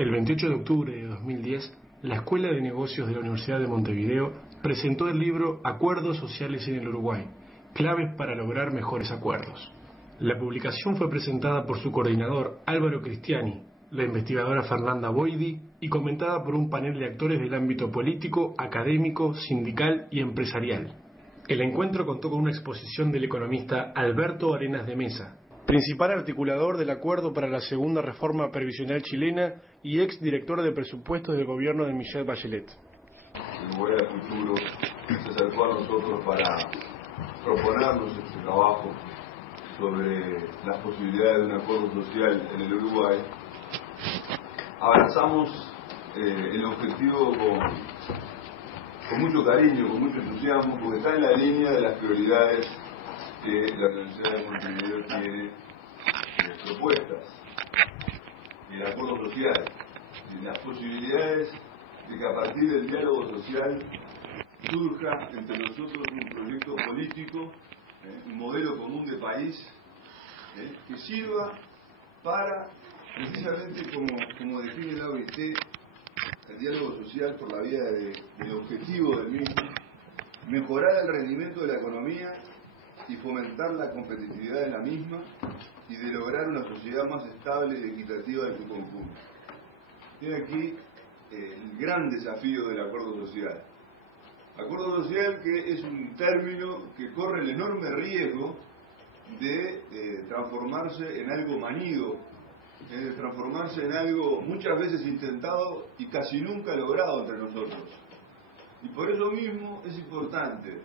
El 28 de octubre de 2010, la Escuela de Negocios de la Universidad de Montevideo presentó el libro Acuerdos Sociales en el Uruguay, claves para lograr mejores acuerdos. La publicación fue presentada por su coordinador Álvaro Cristiani, la investigadora Fernanda Boidi y comentada por un panel de actores del ámbito político, académico, sindical y empresarial. El encuentro contó con una exposición del economista Alberto Arenas de Mesa, principal articulador del Acuerdo para la Segunda Reforma Previsional Chilena y ex director de presupuestos del gobierno de Michelle Bachelet. El Uruguay del Futuro se acercó a nosotros para proponernos este trabajo sobre las posibilidades de un acuerdo social en el Uruguay. Abrazamos el objetivo con mucho cariño, con mucho entusiasmo, porque está en la línea de las prioridades que la Universidad de Montevideo tiene propuestas. El acuerdo social, y las posibilidades de que a partir del diálogo social surja entre nosotros un proyecto político, un modelo común de país, que sirva para, precisamente como define la OIT, el diálogo social por la vía del objetivo del mismo, mejorar el rendimiento de la economía y fomentar la competitividad de la misma y de lograr una sociedad más estable y equitativa en su conjunto. Tiene aquí el gran desafío del acuerdo social. Acuerdo social que es un término que corre el enorme riesgo de transformarse en algo manido, de transformarse en algo muchas veces intentado y casi nunca logrado entre nosotros. Y por eso mismo es importante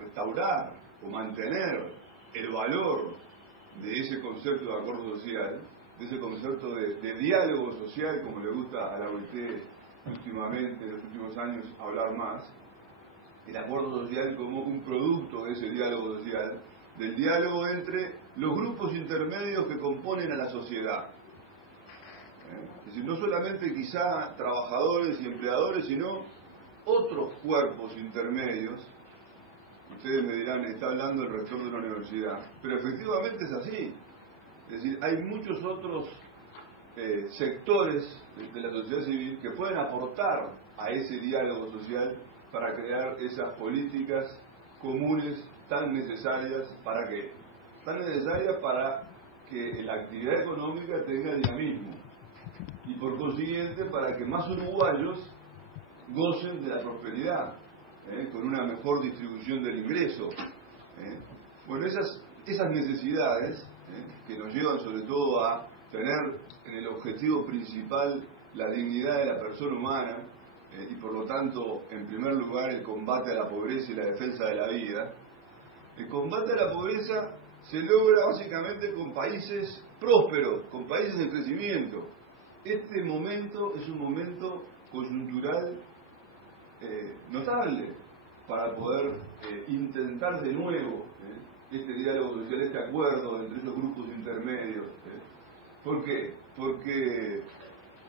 restaurar o mantener el valor de ese concepto de acuerdo social, de ese concepto de diálogo social, como le gusta a la OIT últimamente, en los últimos años, hablar más, el acuerdo social como un producto de ese diálogo social, del diálogo entre los grupos intermedios que componen a la sociedad. Es decir, no solamente quizá trabajadores y empleadores, sino otros cuerpos intermedios. Ustedes me dirán, está hablando el rector de una universidad, pero efectivamente es así. Es decir, hay muchos otros sectores de la sociedad civil que pueden aportar a ese diálogo social para crear esas políticas comunes tan necesarias. ¿Para qué? Tan necesarias para que la actividad económica tenga dinamismo y por consiguiente para que más uruguayos gocen de la prosperidad, con una mejor distribución del ingreso. Bueno, esas necesidades que nos llevan sobre todo a tener en el objetivo principal la dignidad de la persona humana y por lo tanto en primer lugar el combate a la pobreza y la defensa de la vida. El combate a la pobreza se logra básicamente con países prósperos, con países en crecimiento. Este momento es un momento coyuntural notable para poder intentar de nuevo este diálogo social, este acuerdo entre esos grupos intermedios. ¿Por qué? Porque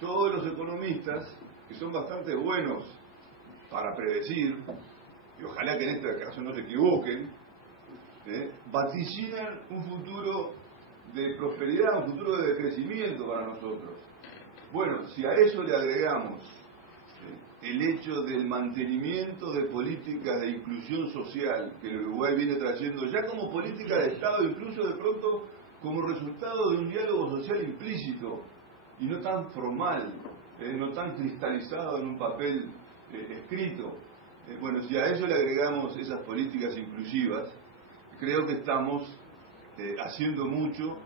todos los economistas, que son bastante buenos para predecir, y ojalá que en este caso no se equivoquen, vaticinan un futuro de prosperidad, un futuro de crecimiento para nosotros. Bueno, si a eso le agregamos el hecho del mantenimiento de políticas de inclusión social que el Uruguay viene trayendo ya como política de Estado, incluso de pronto como resultado de un diálogo social implícito y no tan formal, no tan cristalizado en un papel escrito. Bueno, si a eso le agregamos esas políticas inclusivas, creo que estamos haciendo mucho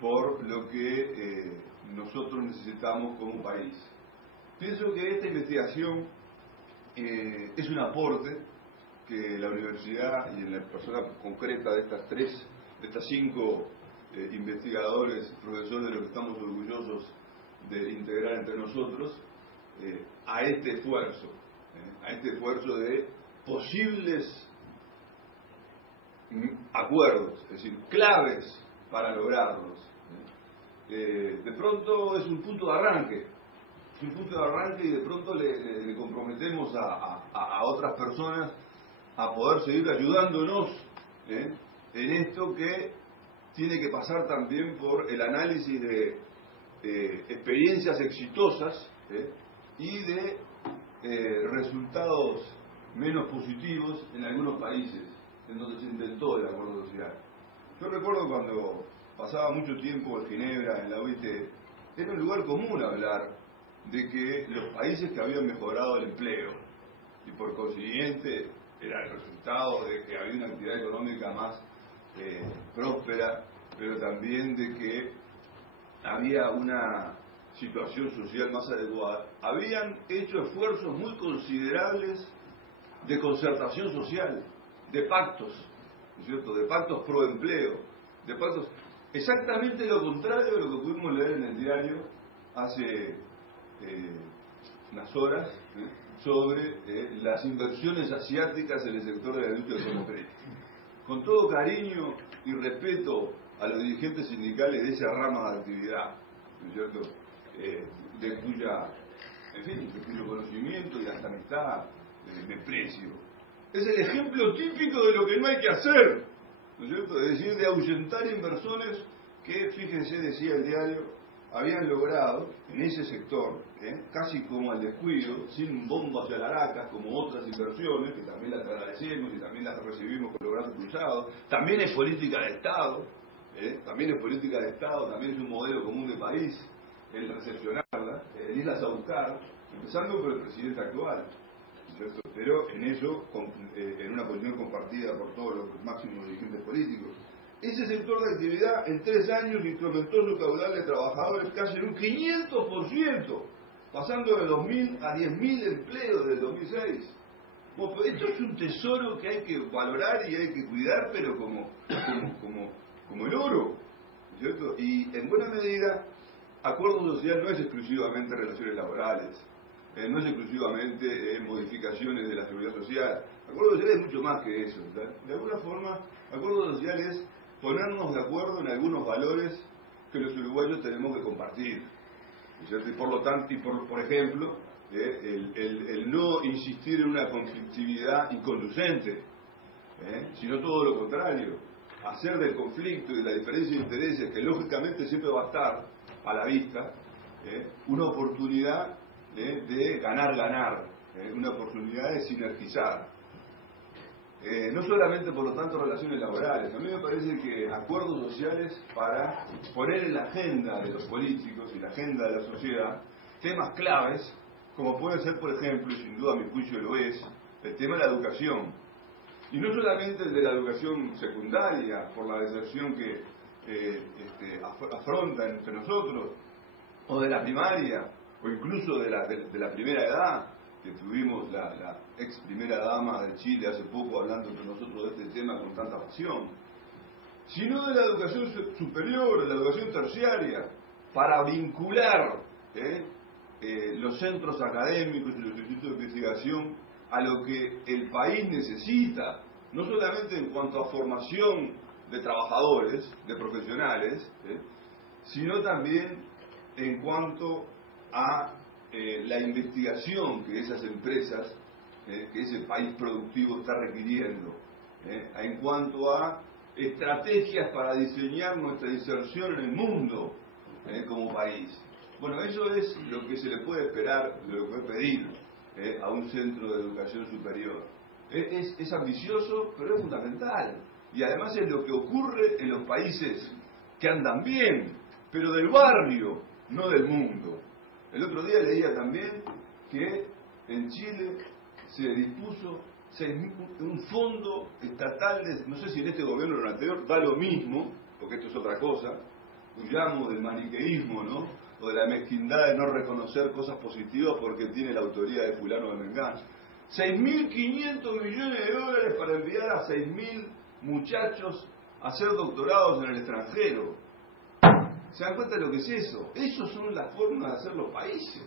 por lo que nosotros necesitamos como país. Pienso que esta investigación es un aporte que la universidad, y en la persona concreta de estas cinco investigadores, profesores de los que estamos orgullosos de integrar entre nosotros, a este esfuerzo de posibles acuerdos, es decir, claves para lograrlos. De pronto es un punto de arranque, y de pronto le comprometemos a otras personas a poder seguir ayudándonos en esto que tiene que pasar también por el análisis de experiencias exitosas y de resultados menos positivos en algunos países en donde se intentó el acuerdo social. Yo recuerdo cuando pasaba mucho tiempo en Ginebra, en la OIT, era un lugar común hablar de que los países que habían mejorado el empleo, y por consiguiente era el resultado de que había una actividad económica más próspera, pero también de que había una situación social más adecuada, habían hecho esfuerzos muy considerables de concertación social, de pactos, ¿no es cierto?, de pactos pro empleo, de pactos, exactamente lo contrario de lo que pudimos leer en el diario hace unas horas, sobre las inversiones asiáticas en el sector de la industria automotriz. Con todo cariño y respeto a los dirigentes sindicales de esa rama de actividad, ¿no es cierto?, de cuya, en fin, de cuyo conocimiento y hasta amistad me precio. Es el ejemplo típico de lo que no hay que hacer, ¿no es cierto?, es decir, de ahuyentar inversores que, fíjense, decía el diario, habían logrado en ese sector, casi como al descuido, sin bombas y alaracas, como otras inversiones, que también las agradecemos y también las recibimos con los brazos cruzados, también es política de Estado, también es política de Estado, también es un modelo común de país, el recepcionarlas, el irlas a buscar, empezando por el presidente actual, ¿cierto?, pero en eso, en una posición compartida por todos los máximos dirigentes políticos. Ese sector de actividad en 3 años incrementó su caudal de trabajadores casi en un 500%, pasando de 2.000 a 10.000 empleos desde el 2006. Bueno, pues esto es un tesoro que hay que valorar y hay que cuidar, pero como el oro, ¿cierto? Y en buena medida, acuerdo social no es exclusivamente relaciones laborales, no es exclusivamente modificaciones de la seguridad social. Acuerdo social es mucho más que eso, ¿verdad? De alguna forma, acuerdo social es ponernos de acuerdo en algunos valores que los uruguayos tenemos que compartir, ¿cierto? Y por lo tanto, por ejemplo, el no insistir en una conflictividad inconducente, sino todo lo contrario, hacer del conflicto y de la diferencia de intereses, que lógicamente siempre va a estar a la vista, una oportunidad de ganar, una oportunidad de sinergizar. No solamente, por lo tanto, relaciones laborales. A mí me parece que acuerdos sociales para poner en la agenda de los políticos y la agenda de la sociedad temas claves, como puede ser, por ejemplo, y sin duda a mi juicio lo es, el tema de la educación. Y no solamente el de la educación secundaria, por la deserción que afronta entre nosotros, o de la primaria, o incluso de la primera edad, que tuvimos la ex primera dama de Chile hace poco hablando entre nosotros de este tema con tanta pasión, sino de la educación superior, de la educación terciaria, para vincular los centros académicos y los institutos de investigación a lo que el país necesita, no solamente en cuanto a formación de trabajadores, de profesionales, sino también en cuanto a la investigación que esas empresas, que ese país productivo está requiriendo, en cuanto a estrategias para diseñar nuestra inserción en el mundo como país. Bueno, eso es lo que se le puede esperar, lo que puede pedir a un centro de educación superior. Es ambicioso, pero es fundamental. Y además es lo que ocurre en los países que andan bien, pero del barrio, no del mundo. El otro día leía también que en Chile se dispuso un fondo estatal, no sé si en este gobierno o en el anterior, da lo mismo, porque esto es otra cosa, huyamos del maniqueísmo, ¿no?, o de la mezquindad de no reconocer cosas positivas porque tiene la autoría de fulano de Mengán. 6.500 millones de dólares para enviar a 6.000 muchachos a hacer doctorados en el extranjero. ¿Se dan cuenta de lo que es eso? Esas son las formas de hacer los países.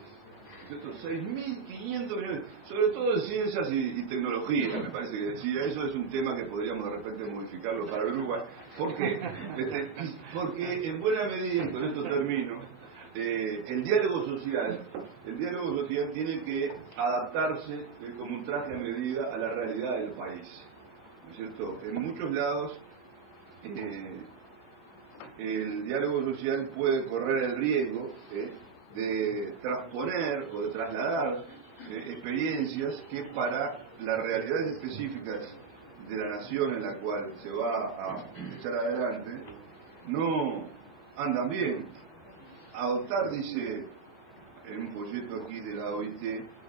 6.500 millones, sobre todo en ciencias y tecnología, me parece que decía. Eso es un tema que podríamos de repente modificarlo para el Uruguay. ¿Por qué? Porque en buena medida, y con esto termino, el diálogo social tiene que adaptarse como un traje a medida a la realidad del país, ¿no es cierto? En muchos lados el diálogo social puede correr el riesgo de transponer o de trasladar experiencias que para las realidades específicas de la nación en la cual se va a echar adelante no andan bien. Adoptar, dice en un folleto aquí de la OIT,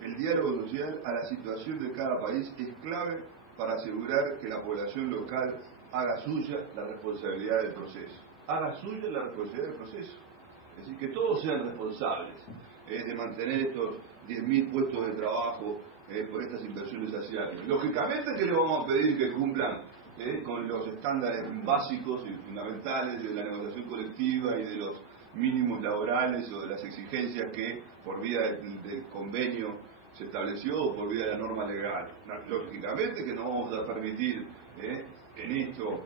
el diálogo social a la situación de cada país es clave para asegurar que la población local haga suya la responsabilidad del proceso. Haga suya la responsabilidad del proceso. Es decir, que todos sean responsables de mantener estos 10.000 puestos de trabajo por estas inversiones asiáticas. Lógicamente que le vamos a pedir que cumplan con los estándares básicos y fundamentales de la negociación colectiva y de los mínimos laborales o de las exigencias que por vía del convenio se estableció o por vía de la norma legal. Lógicamente que no vamos a permitir en esto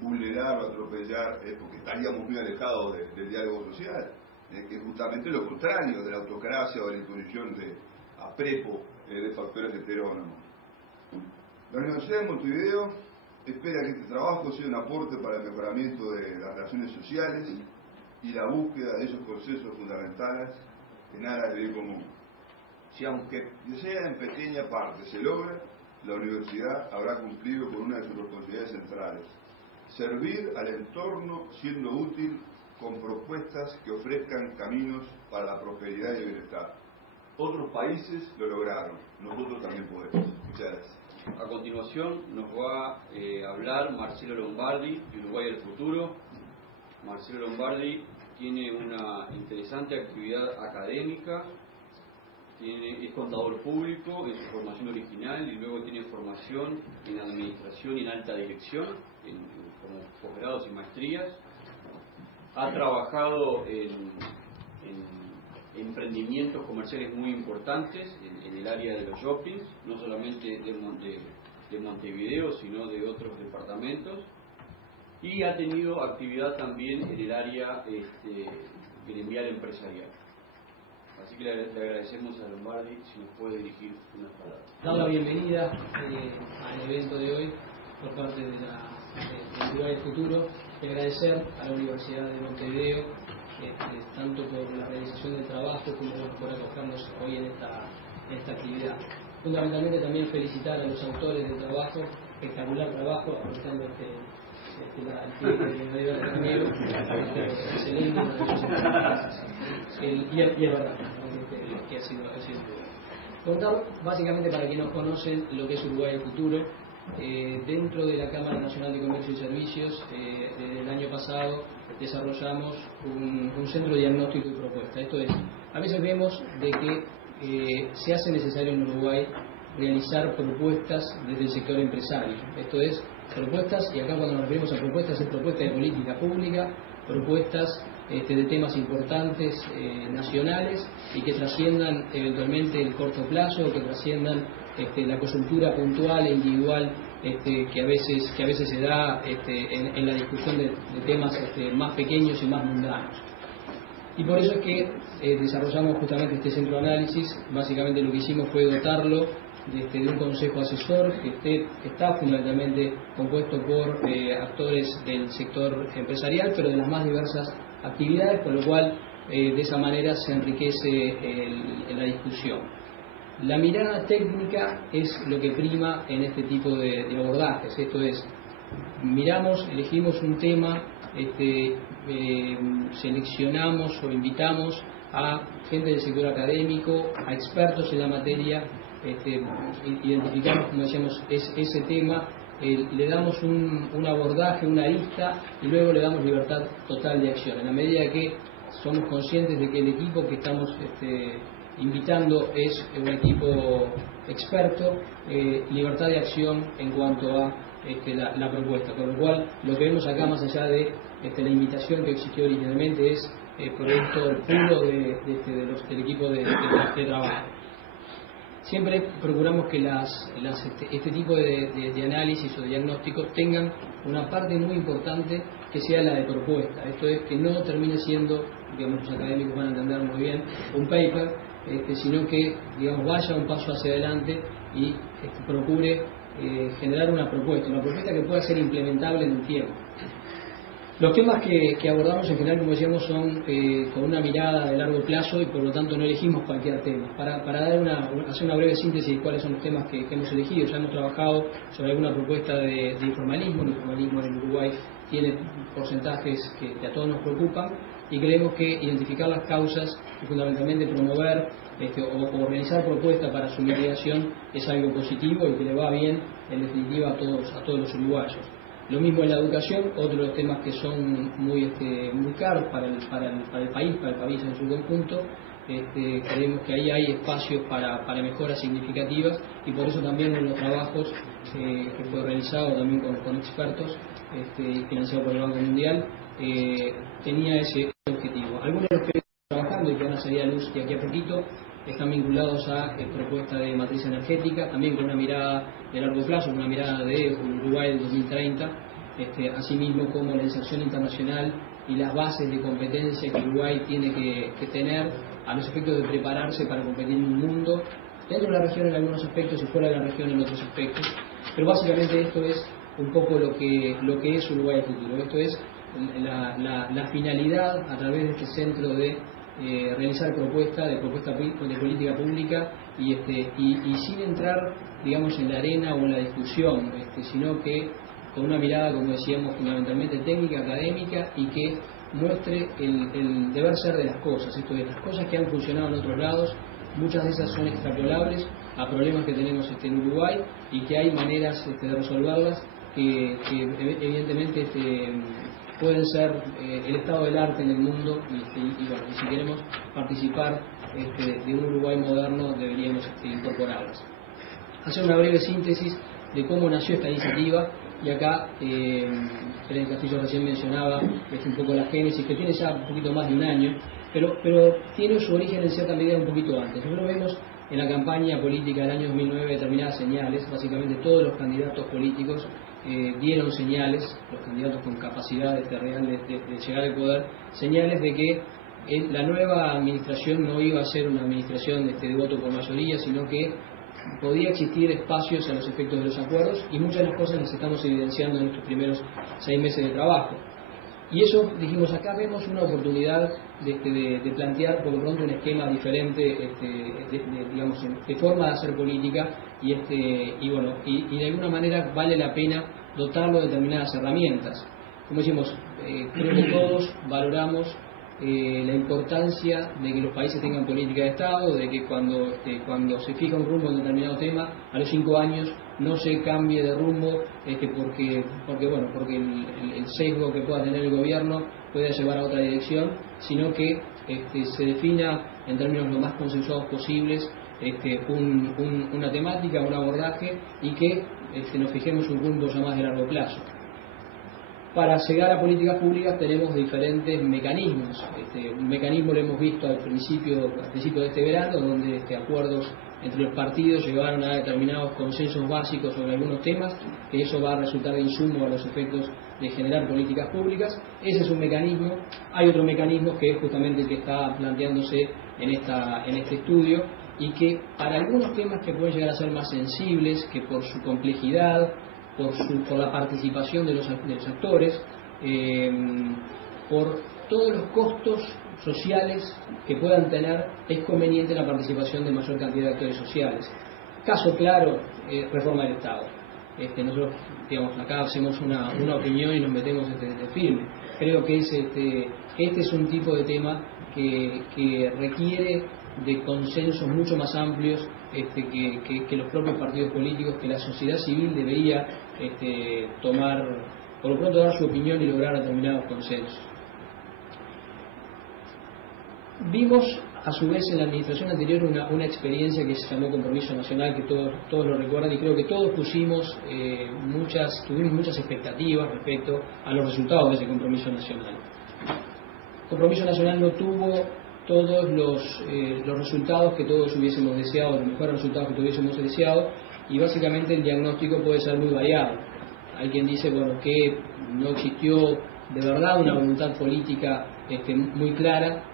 vulnerar o atropellar, porque estaríamos muy alejados del diálogo social, que es justamente lo contrario de la autocracia o de la imposición a prepo de factores heterónomos. La Universidad de Montevideo espera que este trabajo sea un aporte para el mejoramiento de las relaciones sociales y la búsqueda de esos consensos fundamentales en aras del bien común. Si aunque sea en pequeña parte se logra, la universidad habrá cumplido con una de sus responsabilidades centrales: servir al entorno siendo útil con propuestas que ofrezcan caminos para la prosperidad y el bienestar. Otros países lo lograron, nosotros también podemos. Muchas gracias. A continuación nos va a hablar Marcelo Lombardi, de Uruguay al Futuro. Marcelo Lombardi tiene una interesante actividad académica, es contador público en su formación original y luego tiene formación en administración y en alta dirección, como posgrados y maestrías. Ha trabajado en emprendimientos comerciales muy importantes en el área de los shoppings, no solamente de Montevideo, sino de otros departamentos, y ha tenido actividad también en el área gremial empresarial. Así que le agradecemos a Lombardi si nos puede dirigir unas palabras. Dar la bienvenida al evento de hoy por parte de Uruguay al Futuro y agradecer a la Universidad de Montevideo tanto por la realización del trabajo como por acogernos hoy en esta actividad. Fundamentalmente también felicitar a los autores del trabajo, espectacular trabajo, aprovechando excelente, y es verdad que ha sido contar básicamente para quienes no conocen lo que es Uruguay al Futuro. Dentro de la Cámara Nacional de Comercio y Servicios, desde el año pasado desarrollamos un centro de diagnóstico y propuesta. Esto es, a veces vemos de que se hace necesario en Uruguay realizar propuestas desde el sector empresario. Esto es, propuestas, y acá cuando nos referimos a propuestas, es propuestas de política pública, propuestas de temas importantes nacionales y que trasciendan eventualmente el corto plazo, o que trasciendan la coyuntura puntual e individual que a veces se da en la discusión de temas más pequeños y más mundanos. Y por eso es que desarrollamos justamente este centro de análisis. Básicamente lo que hicimos fue dotarlo de un consejo asesor que está fundamentalmente compuesto por actores del sector empresarial, pero de las más diversas actividades, con lo cual de esa manera se enriquece la discusión. La mirada técnica es lo que prima en este tipo de abordajes. Esto es, elegimos un tema, seleccionamos o invitamos a gente del sector académico, a expertos en la materia, identificamos, como decíamos, ese tema, le damos un abordaje, una lista, y luego le damos libertad total de acción. En la medida que somos conscientes de que el equipo que estamos invitando es un equipo experto, libertad de acción en cuanto a la propuesta. Con lo cual, lo que vemos acá, más allá de la invitación que existió originalmente, es producto puro del equipo de trabajo. Siempre procuramos que este tipo de análisis o de diagnósticos tengan una parte muy importante que sea la de propuesta. Esto es, que no termine siendo, digamos, los académicos van a entender muy bien, un paper, sino que, digamos, vaya un paso hacia adelante y procure generar una propuesta que pueda ser implementable en el tiempo. Los temas que abordamos en general, como decíamos, son con una mirada de largo plazo y por lo tanto no elegimos cualquier tema. Para hacer una breve síntesis de cuáles son los temas que hemos elegido, ya hemos trabajado sobre alguna propuesta de informalismo. El informalismo en el Uruguay tiene porcentajes que a todos nos preocupan y creemos que identificar las causas y fundamentalmente promover o realizar propuestas para su mitigación es algo positivo y que le va bien en definitiva a todos los uruguayos. Lo mismo en la educación, otro de los temas que son muy caros para el país en su conjunto. Creemos que ahí hay espacios para mejoras significativas y por eso también en los trabajos que fue realizado también con expertos financiado por el Banco Mundial tenía ese objetivo. Algunos de los que estamos trabajando y que van a salir a luz de aquí a poquito están vinculados a propuestas de matriz energética, también con una mirada de largo plazo, una mirada de Uruguay del 2030, asimismo como la inserción internacional y las bases de competencia que Uruguay tiene que tener a los efectos de prepararse para competir en un mundo, dentro de la región en algunos aspectos y fuera de la región en otros aspectos. Pero básicamente esto es un poco lo que es Uruguay del futuro. Esto es la finalidad a través de este centro de realizar propuestas de política pública y sin entrar, digamos, en la arena o en la discusión, sino que con una mirada, como decíamos, fundamentalmente técnica, académica y que muestre el deber ser de las cosas. Esto es, las cosas que han funcionado en otros lados, muchas de esas son extrapolables a problemas que tenemos en Uruguay y que hay maneras de resolverlas que evidentemente pueden ser el estado del arte en el mundo y bueno, y si queremos participar de un Uruguay moderno deberíamos incorporarlas. Hacer una breve síntesis de cómo nació esta iniciativa y acá Helen Castillo recién mencionaba un poco la génesis, que tiene ya un poquito más de un año, pero tiene su origen en cierta medida un poquito antes. Nosotros vemos en la campaña política del año 2009 determinadas señales, básicamente todos los candidatos políticos dieron señales, los candidatos con capacidad real de llegar al poder, señales de que la nueva administración no iba a ser una administración de voto por mayoría, sino que podía existir espacios a los efectos de los acuerdos y muchas de las cosas las estamos evidenciando en estos primeros 6 meses de trabajo. Y eso, dijimos, acá vemos una oportunidad de plantear por lo pronto un esquema diferente, digamos, de forma de hacer política y de alguna manera vale la pena dotarlo de determinadas herramientas. Como decimos, creo que todos valoramos la importancia de que los países tengan política de Estado, de que cuando se fija un rumbo en determinado tema, a los 5 años no se cambie de rumbo porque el sesgo que pueda tener el gobierno pueda llevar a otra dirección, sino que se defina en términos lo más consensuados posibles una temática, un abordaje y que nos fijemos un rumbo ya más de largo plazo. Para llegar a políticas públicas tenemos diferentes mecanismos. Un mecanismo lo hemos visto al principio de este verano, donde acuerdos entre los partidos llevaron a determinados consensos básicos sobre algunos temas, que eso va a resultar de insumo a los efectos de generar políticas públicas. Ese es un mecanismo. Hay otro mecanismo que es justamente el que está planteándose en este estudio y que para algunos temas que pueden llegar a ser más sensibles, que por su complejidad, por la participación de los actores, por todos los costos sociales que puedan tener, es conveniente la participación de mayor cantidad de actores sociales. Caso claro, reforma del Estado. Nosotros, digamos, acá hacemos una opinión y nos metemos de firme. Creo que este es un tipo de tema que requiere de consensos mucho más amplios que los propios partidos políticos, que la sociedad civil debería tomar, por lo pronto dar su opinión y lograr determinados consensos. Vimos a su vez en la administración anterior una experiencia que se llamó Compromiso Nacional, que todos lo recuerdan, y creo que todos tuvimos muchas expectativas respecto a los resultados de ese Compromiso Nacional. Compromiso Nacional no tuvo todos los resultados que todos hubiésemos deseado, los mejores resultados que todos hubiésemos deseado, y básicamente el diagnóstico puede ser muy variado. Hay quien dice que no existió de verdad una voluntad política muy clara,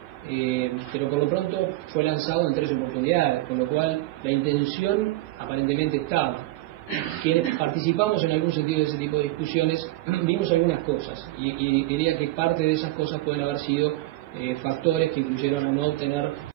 pero por lo pronto fue lanzado en 3 oportunidades, con lo cual la intención aparentemente estaba. quienes participamos en algún sentido de ese tipo de discusiones, vimos algunas cosas y diría que parte de esas cosas pueden haber sido factores que incluyeron a no obtener